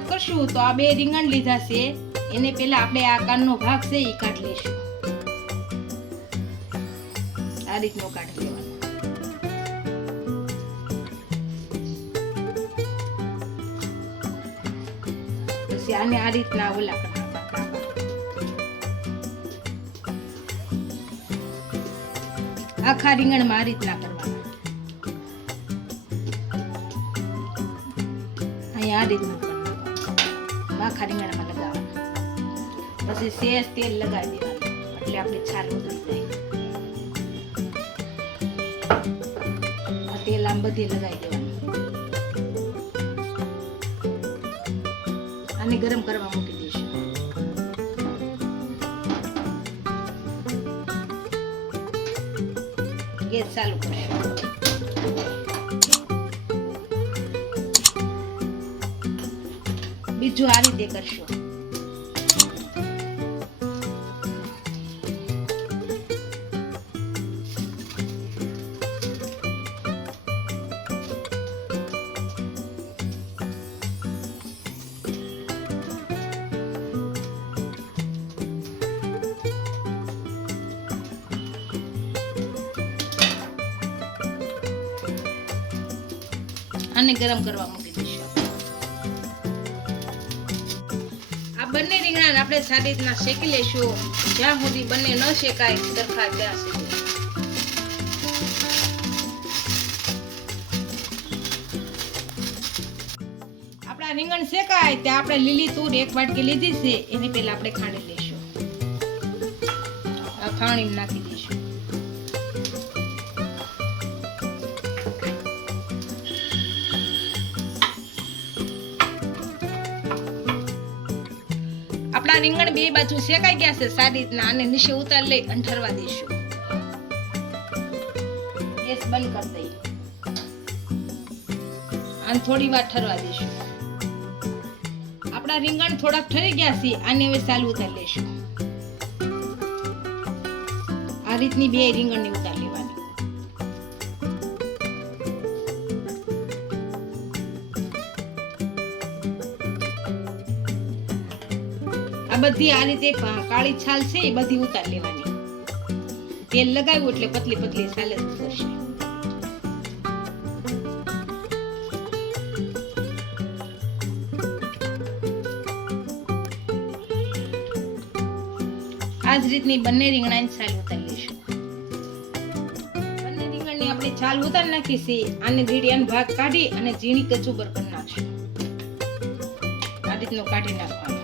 શરૂઆત કરશું તો આ બે રીંગણ લીધા છે. એને પહેલા આપણે આ કાનનો ભાગ છે એ કાઢી લેશું આ રીતનો કાઢી લેવાનો. પછી આને આ રીતના ઓલા. આખા રીંગણમાં આ રીતના કરવાના. અહીંયા આ રીતનું કરવાનું આખા રીંગણમાં લગાવવાનું પછી શેષ તેલ લગાવી દેવાનું એટલે આપણે છાલ ઉતરી જાય આ તેલ આમ બધે લગાવી દેવાનું આને ગરમ કરવા મૂકી દઈશું ગેસ ચાલુ બીજું આ રીતે કરશો. અને ગરમ કરવા બંને રીંગણાને આપણે સારી રીતના શેકી લેશું જ્યાં સુધી બંને ન શેકાય, સરખા ત્યાં સુધી. આપણા રીંગણ શેકાય, ત્યાં આપણે લીલી તૂર એક વાટકી લીધી છે. એની પહેલા આપણે ખાંડી લઈશું. ખાણી નાખી આપણા રીંગણ બે બાજુ શેકાઈ ગયા છે, સારી રીતના આને નીચે ઉતાર લઈ અને દઈશું. ગેસ બંધ કરી દઈએ. અને થોડી વાર ઠરવા દઈશું. આપણા રીંગણ થોડાક ઠરી ગયા છે, આને હવે ચાલુ ઉતાર લેશું આ રીતની બે રીંગણની ઉતાર આ બધી આ રીતે કાળી છાલ છે એ બધી ઉતારી લેવાની. તેલ લગાવ્યું એટલે પતલી પતલી છાલ જ ઉતરશે આ રીતની બંને રીંગણાની છાલ ઉતારી લઈશું. બંને રીંગણની આપણે છાલ ઉતારી નાખી છે આને ભીડિયાનો ભાગ કાઢી અને ઝીણી કચુબર કરી નાખશું. આ રીતનો કાઢી નાખવાનું.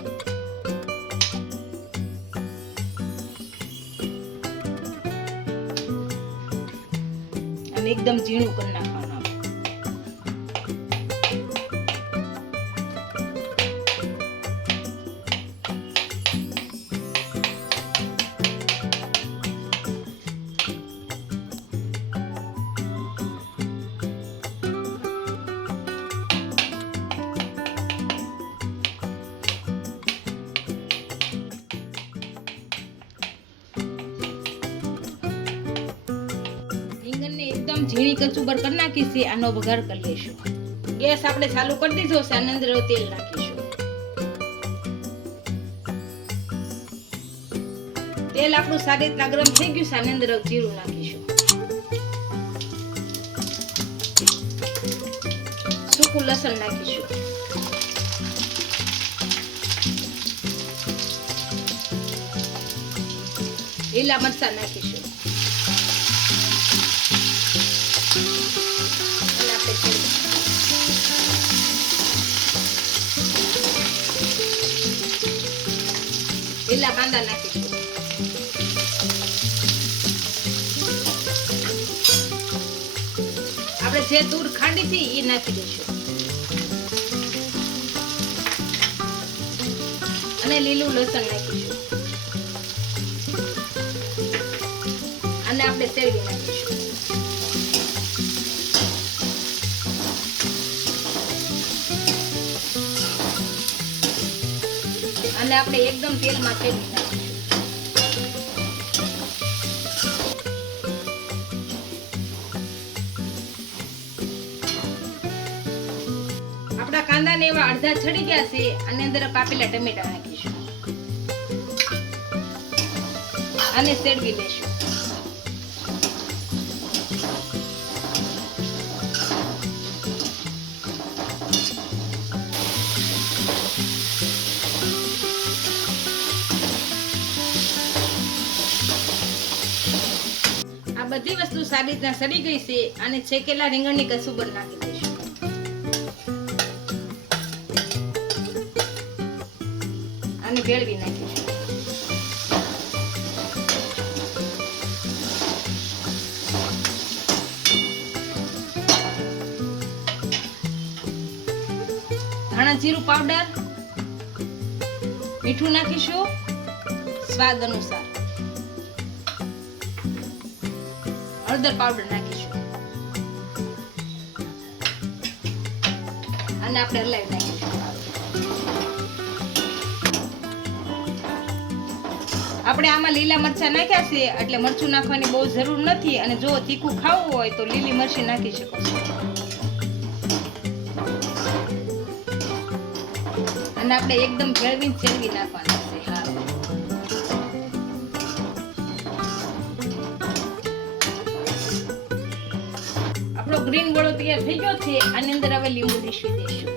એકદમ ઝીણું કરી એકદમ ઝીણી કચુબર કરી નાખીશું આનો વઘાર કરી લઈશું. ગેસ આપણે ચાલુ કરી દીધો છે, આની અંદર તેલ નાખીશું. તેલ આપણું સારી રીતના ગરમ થઈ ગયું છે, આની અંદર જીરું નાખીશું. સૂકું લસણ નાખીશું. લીલા મરચા નાખીશું. લીલા કાંદા નાખીશું આપણે જે દૂર ખાંડી હતી એ નાખી દઈશું અને લીલું લસણ નાખીશું અને આપણે તેડી નાખીશું અને આપણે એકદમ તેલમાં ફેરવી નાખીશું. આપણા કાંદા ને એવા અડધા છડી ગયા છે અને અંદર કાપેલા ટમેટા નાખીશું. અને સેડવી લેશું આ બધી વસ્તુ સારી રીતના સડી ગઈ છે અને છેકેલા રીંગણની કસુબર નાખી દઈશું. અને ભેળવી નાખીશું. ધાણા જીરું પાવડર મીઠું નાખીશું. સ્વાદ અનુસાર. હળદર પાવડર નાખીશું. અને આપણે હલાવી નાખીશું. આપણે આમાં લીલા મરચા નાખ્યા છે, એટલે મરચું નાખવાની બહુ જરૂર નથી. અને જો તીખું ખાવું હોય તો લીલી મરચી નાખી શકો અને આપણે એકદમ ભેળવીને ચેરવી નાખવાના. ગ્રીન ગોળો તૈયાર થઈ ગયો છે, આની અંદર હવે લીંબુ નીસવી દઈશું.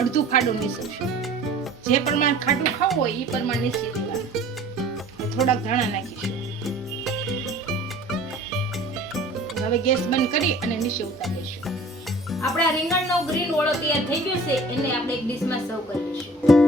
અડધું ખાડું નીસવશું જે પ્રમાણે ખાટું ખાવું હોય એ પ્રમાણે નીસી દેવાનું. થોડાક ધાણા નાખીશું. હવે ગેસ બંધ કરી અને નીચે ઉતારીશું આપણા રીંગણનો ગ્રીન ઓળો તૈયાર થઈ ગયો છે, એને આપણે એક ડીશમાં સર્વ કરી